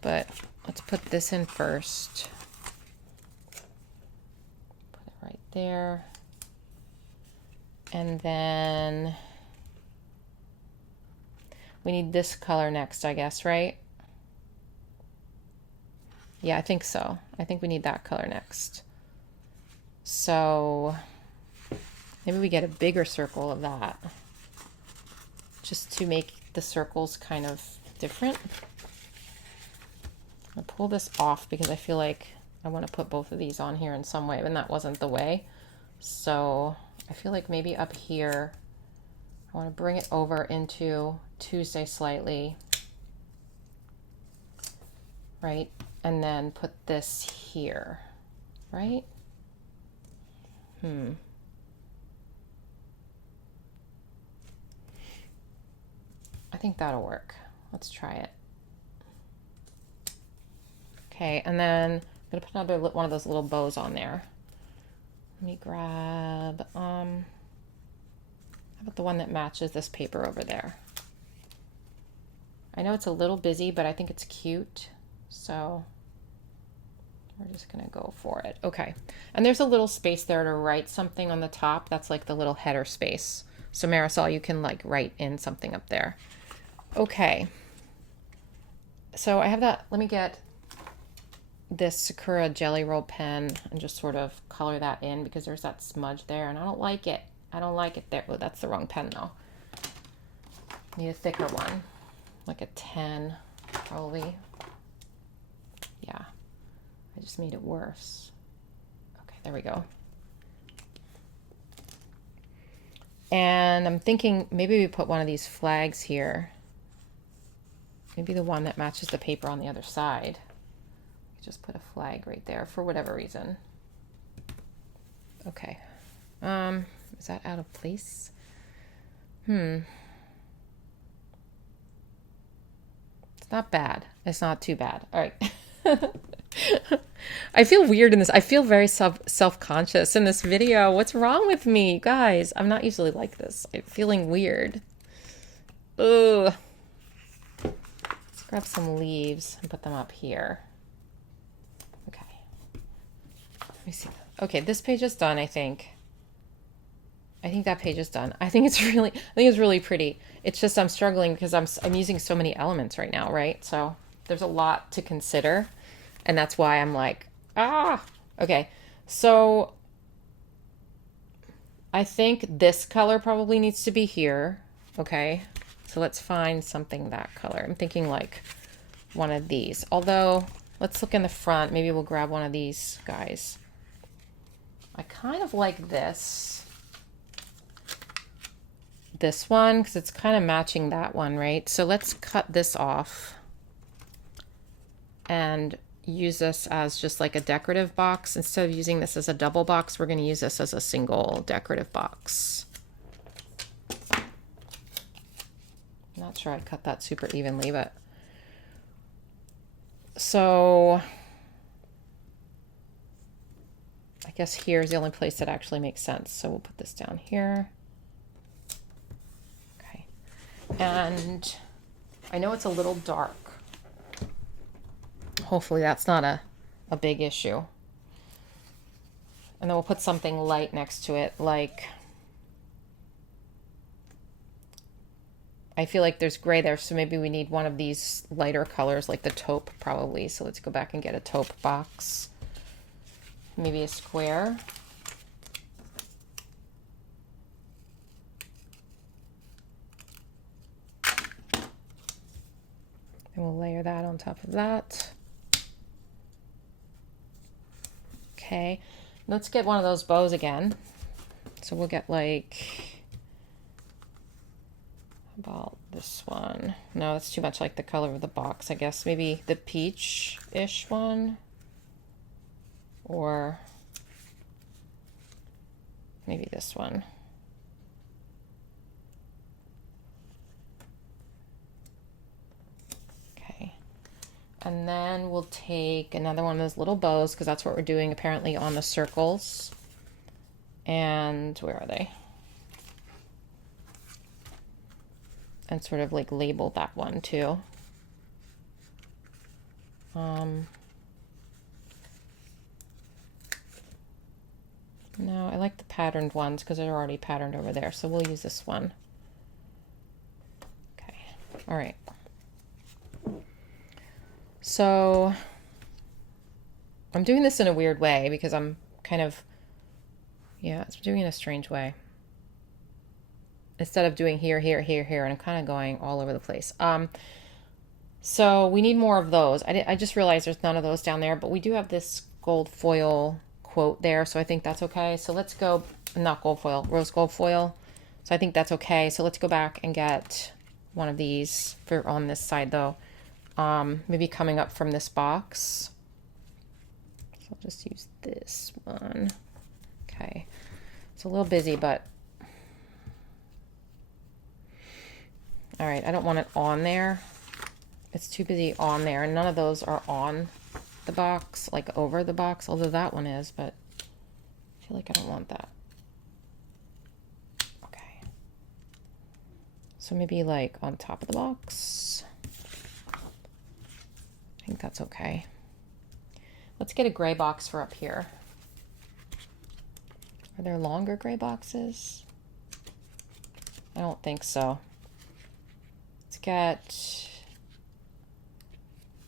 But let's put this in first. Put it right there. And then we need this color next, I guess, right? Yeah, I think so. I think we need that color next. So maybe we get a bigger circle of that just to make the circles kind of different. I'll pull this off because I feel like I want to put both of these on here in some way, and that wasn't the way. So I feel like maybe up here, I want to bring it over into Tuesday slightly, right? And then put this here, right? I think that'll work. Let's try it. Okay, and then I'm gonna put another one of those little bows on there. Let me grab, how about the one that matches this paper over there? I know it's a little busy, but I think it's cute. So we're just gonna go for it. Okay, and there's a little space there to write something on the top. That's like the little header space. So Marisol, you can like write in something up there. Okay, so I have that. Let me get this Sakura Jelly Roll pen and just sort of color that in because there's that smudge there and I don't like it. I don't like it there. Oh, that's the wrong pen though. Need a thicker one, like a 10 probably. Yeah, I just made it worse. Okay, there we go. And I'm thinking maybe we put one of these flags here. Maybe the one that matches the paper on the other side. Just put a flag right there for whatever reason. Okay. Is that out of place? It's not bad. It's not too bad. All right. I feel weird in this. I feel very self-conscious in this video. What's wrong with me, guys? I'm not usually like this. I'm feeling weird. Ugh. Let's grab some leaves and put them up here. Okay. Let me see. Okay, this page is done, I think. I think that page is done. I think it's really pretty. It's just I'm struggling because I'm using so many elements right now, right? So there's a lot to consider. And that's why I'm like, okay. So I think this color probably needs to be here. Okay. So let's find something that color. I'm thinking like one of these. Although, let's look in the front. Maybe we'll grab one of these guys. I kind of like this one because it's kind of matching that one, right? So let's cut this off and use this as just like a decorative box. Instead of using this as a double box, we're going to use this as a single decorative box. Not sure I cut that super evenly, but so I guess here's the only place that actually makes sense. So we'll put this down here. Okay. And I know it's a little dark. Hopefully that's not a big issue. And then we'll put something light next to it, like, I feel like there's gray there, so maybe we need one of these lighter colors, like the taupe probably. So let's go back and get a taupe box. Maybe a square. And we'll layer that on top of that. Okay, let's get one of those bows again. So we'll get like, how about this one? No, that's too much like the color of the box, I guess. Maybe the peach-ish one. Or maybe this one. Okay. And then we'll take another one of those little bows because that's what we're doing apparently on the circles. And where are they? And sort of like label that one too. No, I like the patterned ones because they're already patterned over there. So we'll use this one. Okay. All right. So I'm doing this in a weird way because I'm kind of Yeah, it's doing it in a strange way. Instead of doing here, here, here, here, and I'm kind of going all over the place. So we need more of those. I just realized there's none of those down there, but we do have this gold foil quote there, so I think that's okay. So let's go, not gold foil, rose gold foil. So I think that's okay. So let's go back and get one of these for on this side though. Maybe coming up from this box. So I'll just use this one. Okay. It's a little busy, but all right, I don't want it on there. It's too busy on there, and none of those are on the box, like over the box, although that one is, but I feel like I don't want that. Okay. So maybe like on top of the box. I think that's okay. Let's get a gray box for up here. Are there longer gray boxes? I don't think so. Let's get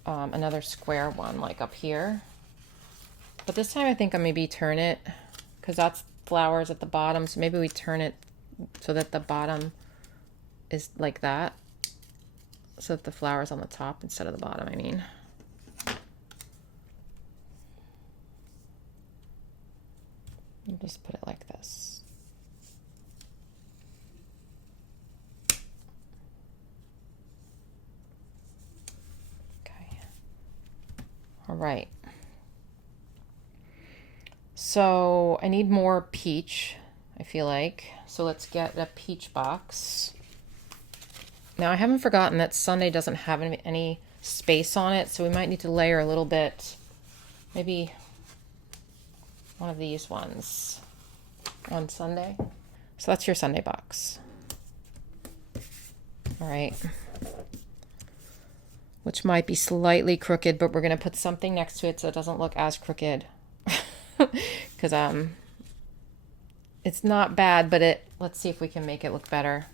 another square one like up here. But this time I think I maybe turn it, because that's flowers at the bottom. So maybe we turn it so that the bottom is like that. So that the flower's on the top instead of the bottom, I mean. You just put it like this. Okay. All right. So I need more peach, I feel like. So let's get a peach box. Now I haven't forgotten that Sunday doesn't have any space on it, so we might need to layer a little bit, maybe one of these ones on Sunday. So that's your Sunday box. All right. Which might be slightly crooked, but we're going to put something next to it so it doesn't look as crooked. Because it's not bad, but let's see if we can make it look better.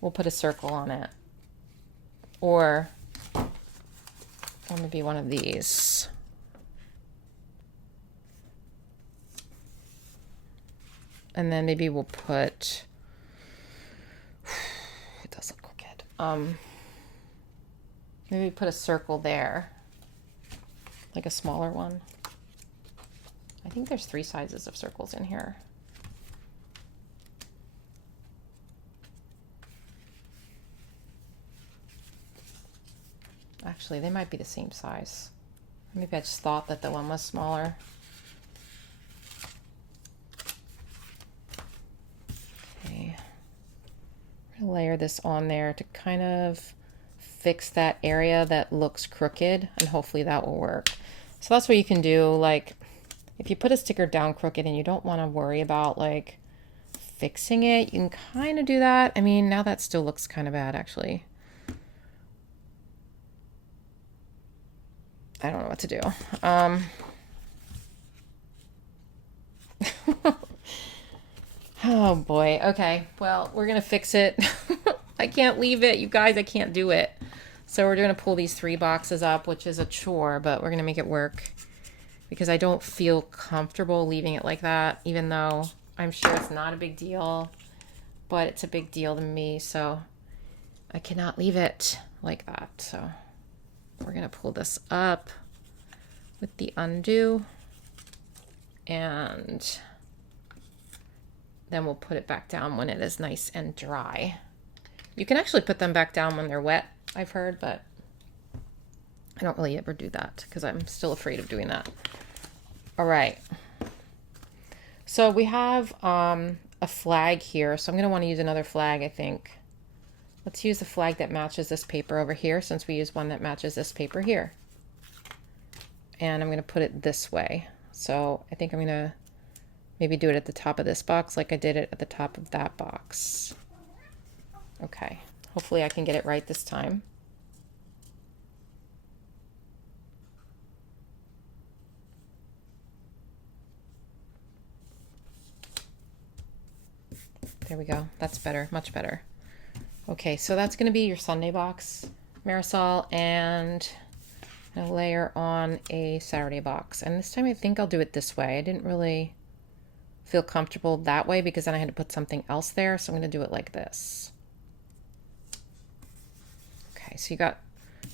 We'll put a circle on it. Or maybe one of these. And then maybe we'll put, it does look crooked. Maybe put a circle there, like a smaller one. I think there's 3 sizes of circles in here. Actually, they might be the same size. Maybe I just thought that the one was smaller. Okay. I'm gonna layer this on there to kind of fix that area that looks crooked, and hopefully that will work. So that's what you can do. Like, if you put a sticker down crooked and you don't want to worry about like fixing it, you can kind of do that. I mean, now that still looks kind of bad, actually. I don't know what to do. Oh boy. Okay. Well, we're going to fix it. I can't leave it. You guys, I can't do it. So we're going to pull these 3 boxes up, which is a chore, but we're going to make it work because I don't feel comfortable leaving it like that, even though I'm sure it's not a big deal, but it's a big deal to me. So I cannot leave it like that. So we're going to pull this up with the undo, and then we'll put it back down when it is nice and dry. You can actually put them back down when they're wet, I've heard, but I don't really ever do that because I'm still afraid of doing that. All right. So we have a flag here, so I'm going to want to use another flag, I think. Let's use the flag that matches this paper over here, since we use one that matches this paper here. And I'm going to put it this way. So I think I'm going to maybe do it at the top of this box like I did it at the top of that box. Okay. Hopefully I can get it right this time. There we go. That's better. Much better. Okay, so that's going to be your Sunday box, Marisol, and I'm gonna layer on a Saturday box. And this time I think I'll do it this way. I didn't really feel comfortable that way because then I had to put something else there. So I'm going to do it like this. Okay, so you got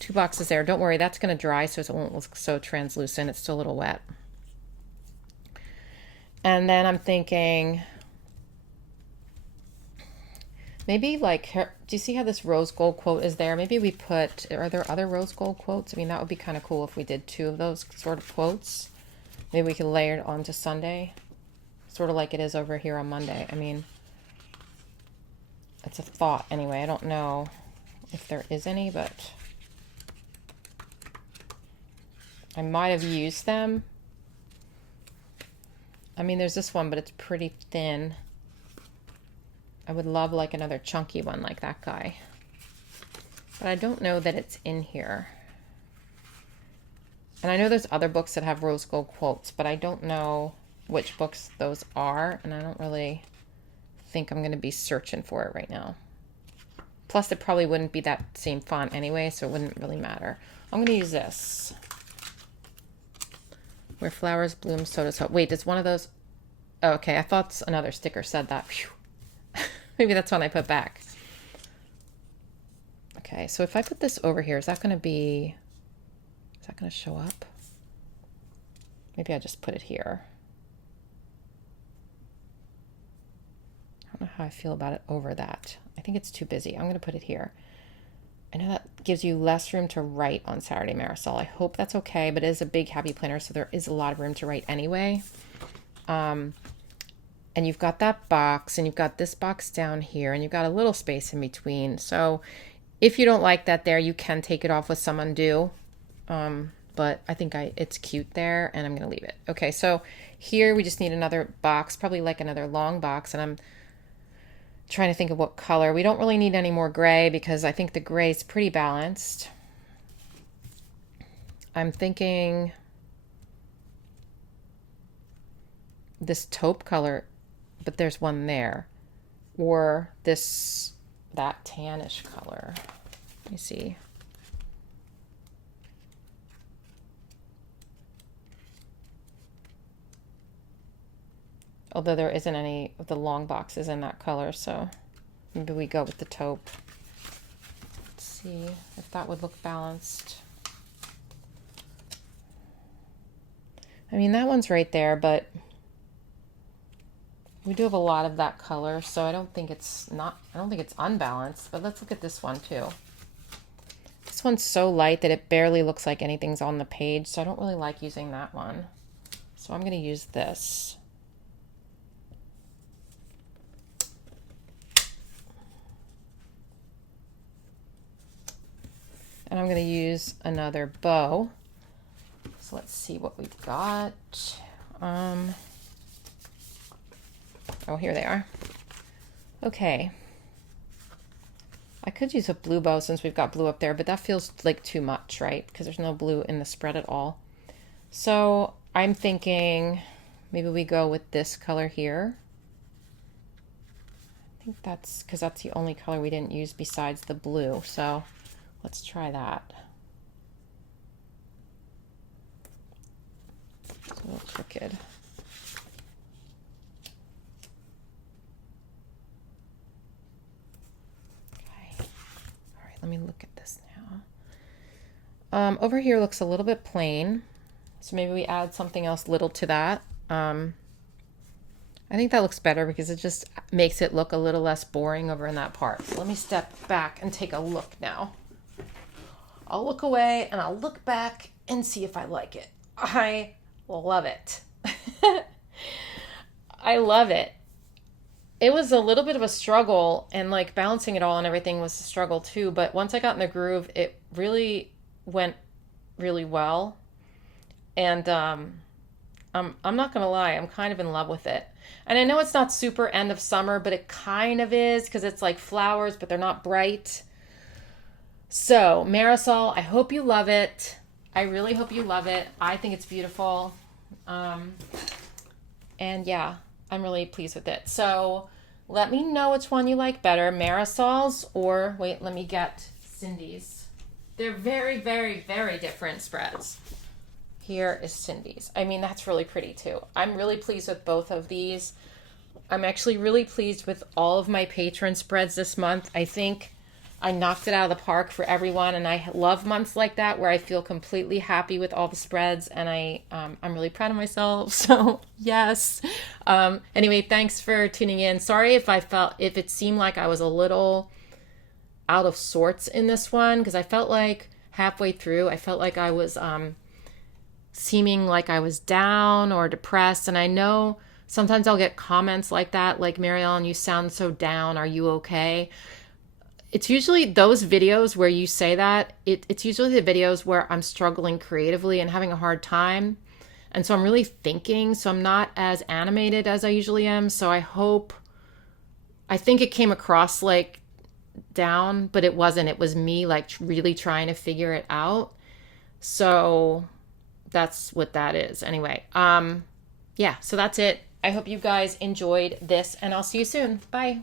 2 boxes there. Don't worry, that's going to dry so it won't look so translucent. It's still a little wet. And then I'm thinking maybe like, do you see how this rose gold quote is there? Maybe we put, are there other rose gold quotes? I mean, that would be kind of cool if we did 2 of those sort of quotes. Maybe we could layer it onto Sunday, sort of like it is over here on Monday. I mean, it's a thought anyway. I don't know if there is any, but I might have used them. I mean, there's this one, but it's pretty thin. I would love like another chunky one like that guy. But I don't know that it's in here. And I know there's other books that have rose gold quotes, but I don't know which books those are. And I don't really think I'm going to be searching for it right now. Plus, it probably wouldn't be that same font anyway, so it wouldn't really matter. I'm going to use this. Where flowers bloom, so does hope. Wait, does one of those... Oh, okay, I thought another sticker said that. Phew. Maybe that's one I put back. Okay, so if I put this over here, is that going to be... Is that going to show up? Maybe I just put it here. I don't know how I feel about it over that. I think it's too busy. I'm going to put it here. I know that gives you less room to write on Saturday, Marisol. I hope that's okay, but it is a big happy planner, so there is a lot of room to write anyway. And you've got that box, and you've got this box down here, and you've got a little space in between. So if you don't like that there, you can take it off with some undo. But I think it's cute there, and I'm going to leave it. Okay, so here we just need another box, probably like another long box, and I'm trying to think of what color. We don't really need any more gray because I think the gray is pretty balanced. I'm thinking this taupe color, but there's one there. Or that tannish color. Let me see. Although there isn't any of the long boxes in that color, so maybe we go with the taupe. Let's see if that would look balanced. I mean, that one's right there, but we do have a lot of that color, so I don't think it's unbalanced, but let's look at this one too. This one's so light that it barely looks like anything's on the page, so I don't really like using that one. So I'm going to use this. And I'm going to use another bow. So let's see what we've got. Oh, here they are. Okay. I could use a blue bow since we've got blue up there, but that feels like too much, right? Because there's no blue in the spread at all. So I'm thinking maybe we go with this color here. I think that's because that's the only color we didn't use besides the blue. So let's try that. It's a little crooked. Okay. All right, let me look at this now. Over here looks a little bit plain. So maybe we add something else little to that. I think that looks better because it just makes it look a little less boring over in that part. So let me step back and take a look now. I'll look away and I'll look back and see if I like it. I love it. I love it. It was a little bit of a struggle, and like balancing it all and everything was a struggle too. But once I got in the groove, it really went really well. And I'm not going to lie, I'm kind of in love with it. And I know it's not super end of summer, but it kind of is because it's like flowers, but they're not bright. So, Marisol, I hope you love it. I really hope you love it. I think it's beautiful. And yeah, I'm really pleased with it. So, let me know which one you like better, Marisol's or, wait, let me get Cindi's. They're very, very, very different spreads. here is Cindy's. I mean, that's really pretty too. I'm really pleased with both of these. I'm actually really pleased with all of my patron spreads this month. I think I knocked it out of the park for everyone, and I love months like that where I feel completely happy with all the spreads, and I'm really proud of myself. So yes. Anyway, thanks for tuning in. Sorry if it seemed like I was a little out of sorts in this one, because I felt like halfway through, I felt like I was seeming like I was down or depressed, and I know sometimes I'll get comments like that, like, Mary Ellen, you sound so down. Are you okay? It's usually those videos where you say that. It's usually the videos where I'm struggling creatively and having a hard time. And so I'm really thinking. So I'm not as animated as I usually am. So I think it came across like down, but it wasn't. It was me like really trying to figure it out. So that's what that is. Anyway, yeah, so that's it. I hope you guys enjoyed this, and I'll see you soon. Bye.